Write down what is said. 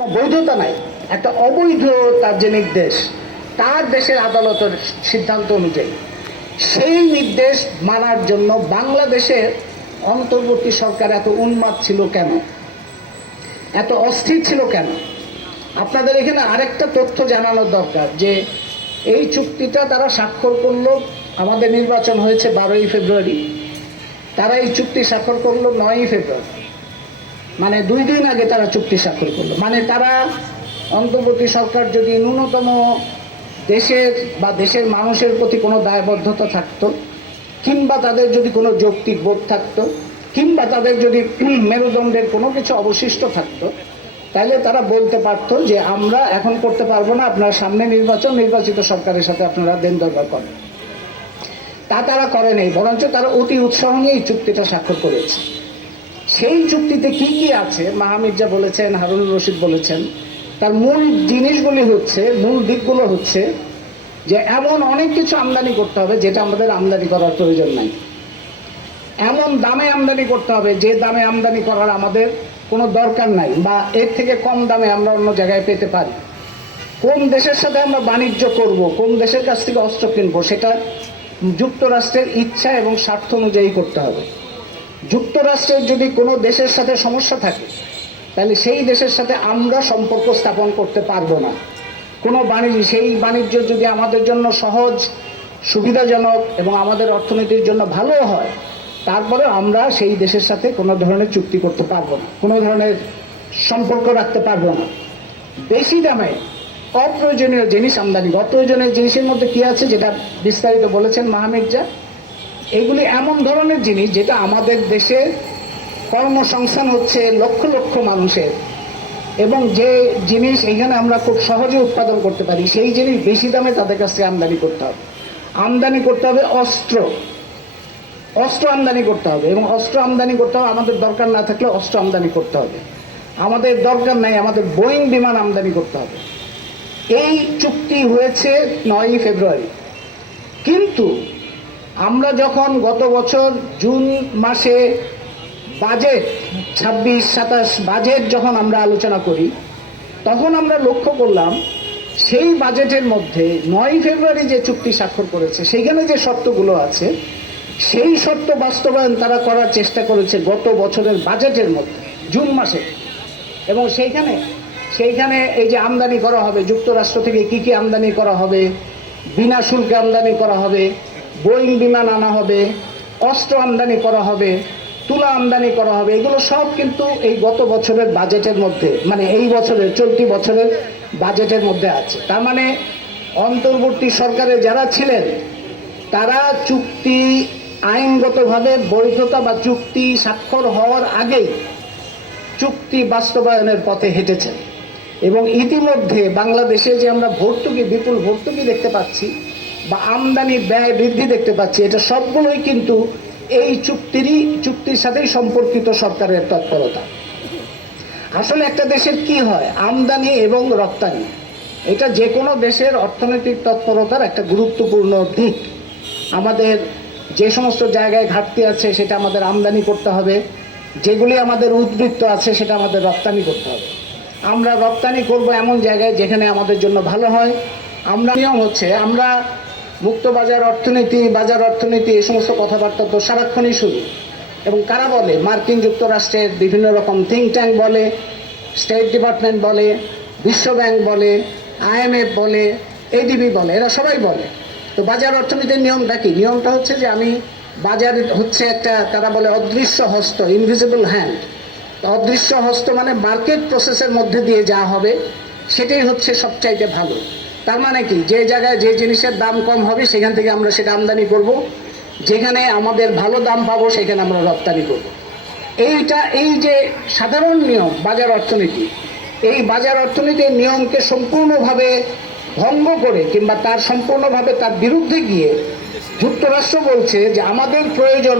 কোনো বৈধতা নাই, একটা অবৈধ তার যে নির্দেশ, তার দেশের আদালতের সিদ্ধান্ত অনুযায়ী সেই নির্দেশ মানার জন্য বাংলাদেশের অন্তর্বর্তী সরকার এত উন্মাদ ছিল কেন, এত অস্থির ছিল কেন? আপনাদের এখানে আরেকটা তথ্য জানানোর দরকার যে এই চুক্তিটা তারা স্বাক্ষর করলো, আমাদের নির্বাচন হয়েছে 12ই ফেব্রুয়ারি, তারা এই চুক্তি স্বাক্ষর করলো 9ই ফেব্রুয়ারি, মানে 2 দিন আগে তারা চুক্তি স্বাক্ষর করলো। মানে তারা অন্তর্বর্তী সরকার যদি ন্যূনতম দেশের বা দেশের মানুষের প্রতি কোনো দায়বদ্ধতা থাকতো, কিংবা তাদের যদি কোনো যৌক্তিক বোধ থাকতো, কিংবা তাদের যদি মেরুদণ্ডের কোনো কিছু অবশিষ্ট থাকতো, তাহলে তারা বলতে পারতো যে আমরা এখন করতে পারবো না, আপনার সামনে নির্বাচন, নির্বাচিত সরকারের সাথে আপনারা দেন দরবার করেন। তা তারা করে নেই, বরঞ্চ তারা অতি উৎসাহ নিয়ে এই চুক্তিটা স্বাক্ষর করেছে। সেই চুক্তিতে কি কি আছে মাহমির্জা বলেছেন, হারুনুর রশিদ বলেছেন, তার মূল জিনিসগুলি হচ্ছে, মূল দিকগুলো হচ্ছে যে এমন অনেক কিছু আমদানি করতে হবে যেটা আমাদের আমদানি করার প্রয়োজন নাই, এমন দামে আমদানি করতে হবে যে দামে আমদানি করার আমাদের কোনো দরকার নাই, বা এর থেকে কম দামে আমরা অন্য জায়গায় পেতে পারি। কোন দেশের সাথে আমরা বাণিজ্য করব, কোন দেশের কাছ থেকে অস্ত্র কিনবো, সেটা যুক্তরাষ্ট্রের ইচ্ছা এবং স্বার্থ অনুযায়ী করতে হবে। যুক্তরাষ্ট্রের যদি কোনো দেশের সাথে সমস্যা থাকে, তাহলে সেই দেশের সাথে আমরা সম্পর্ক স্থাপন করতে পারবো না। কোনো বাণিজ্য, সেই বাণিজ্য যদি আমাদের জন্য সহজ, সুবিধাজনক এবং আমাদের অর্থনীতির জন্য ভালো হয়, তারপরে আমরা সেই দেশের সাথে কোনো ধরনের চুক্তি করতে পারবো না, কোনো ধরনের সম্পর্ক রাখতে পারবো না। বেশি দামে অপ্রয়োজনীয় জিনিস আমদানি, অপ্রয়োজনীয় জিনিসের মধ্যে কী আছে যেটা বিস্তারিত বলেছেন মাহমির্জা, এগুলি এমন ধরনের জিনিস যেটা আমাদের দেশে কর্মসংস্থান হচ্ছে লক্ষ লক্ষ মানুষের, এবং যে জিনিস এখানে আমরা খুব সহজে উৎপাদন করতে পারি, সেই জিনিস বেশি দামে তাদের কাছ থেকে আমদানি করতে হবে। আমদানি করতে হবে অস্ত্র আমদানি করতে হবে, এবং অস্ত্র আমদানি করতে হবে, আমাদের দরকার না থাকলে অস্ত্র আমদানি করতে হবে। আমাদের দরকার নাই, আমাদের বোয়িং বিমান আমদানি করতে হবে। এই চুক্তি হয়েছে 9ই ফেব্রুয়ারি, কিন্তু আমরা যখন গত বছর জুন মাসে বাজেট 26-27 বাজেট যখন আমরা আলোচনা করি, তখন আমরা লক্ষ্য করলাম সেই বাজেটের মধ্যে 9ই ফেব্রুয়ারি যে চুক্তি স্বাক্ষর করেছে, সেইখানে যে শর্তগুলো আছে, সেই শর্ত বাস্তবায়ন তারা করার চেষ্টা করেছে গত বছরের বাজেটের মধ্যে জুন মাসে। এবং সেইখানে এই যে আমদানি করা হবে, যুক্তরাষ্ট্র থেকে কি কি আমদানি করা হবে, বিনা শুল্কে আমদানি করা হবে, বোয়িং বিমান আনা হবে, অস্ত্র আমদানি করা হবে, তুলা আমদানি করা হবে, এগুলো সব কিন্তু এই গত বছরের বাজেটের মধ্যে, মানে এই বছরের চলতি বছরের বাজেটের মধ্যে আছে। তার মানে অন্তর্বর্তী সরকারে যারা ছিলেন তারা চুক্তি আইনগতভাবে বৈধতা বা চুক্তি স্বাক্ষর হওয়ার আগেই চুক্তি বাস্তবায়নের পথে হেঁটেছেন। এবং ইতিমধ্যে বাংলাদেশে যে আমরা ভর্তুকি, বিপুল ভর্তুকি দেখতে পাচ্ছি বা আমদানি ব্যয় বৃদ্ধি দেখতে পাচ্ছি, এটা সবগুলোই কিন্তু এই চুক্তির সাথেই সম্পর্কিত সরকারের তৎপরতা। আসলে একটা দেশের কি হয়, আমদানি এবং রপ্তানি, এটা যে কোনো দেশের অর্থনৈতিক তৎপরতার একটা গুরুত্বপূর্ণ দিক। আমাদের যে সমস্ত জায়গায় ঘাটতি আছে সেটা আমাদের আমদানি করতে হবে, যেগুলি আমাদের উদ্বৃত্ত আছে সেটা আমাদের রপ্তানি করতে হবে। আমরা রপ্তানি করব এমন জায়গায় যেখানে আমাদের জন্য ভালো হয়। আমরা নিয়ম হচ্ছে, আমরা মুক্ত বাজার অর্থনীতি এই সমস্ত কথাবার্তা তো সারাক্ষণই শুনি, এবং কারা বলে? মার্কিন যুক্তরাষ্ট্রের বিভিন্ন রকম থিঙ্ক ট্যাঙ্ক বলে, স্টেট ডিপার্টমেন্ট বলে, বিশ্ব ব্যাংক বলে, IMF বলে, ADB বলে, এরা সবাই বলে। তো বাজার অর্থনীতির নিয়মটা কি? নিয়মটা হচ্ছে যে বাজার হচ্ছে একটা, তারা বলে অদৃশ্য হস্ত, ইনভিজিবল হ্যান্ড। অদৃশ্য হস্ত মানে মার্কেট প্রসেসের মধ্যে দিয়ে যা হবে সেটাই হচ্ছে সবচাইতে ভালো। তার মানে কি, যে জায়গায় যে জিনিসের দাম কম হবে সেখান থেকে আমরা সেটা আমদানি করব, যেখানে আমাদের ভালো দাম পাবো সেখানে আমরা রপ্তানি করব। এই যে সাধারণ নিয়ম বাজার অর্থনীতি, এই বাজার অর্থনীতির নিয়মকে সম্পূর্ণভাবে ভঙ্গ করে কিংবা তার সম্পূর্ণভাবে তার বিরুদ্ধে গিয়ে যুক্তরাষ্ট্র বলছে যে আমাদের প্রয়োজন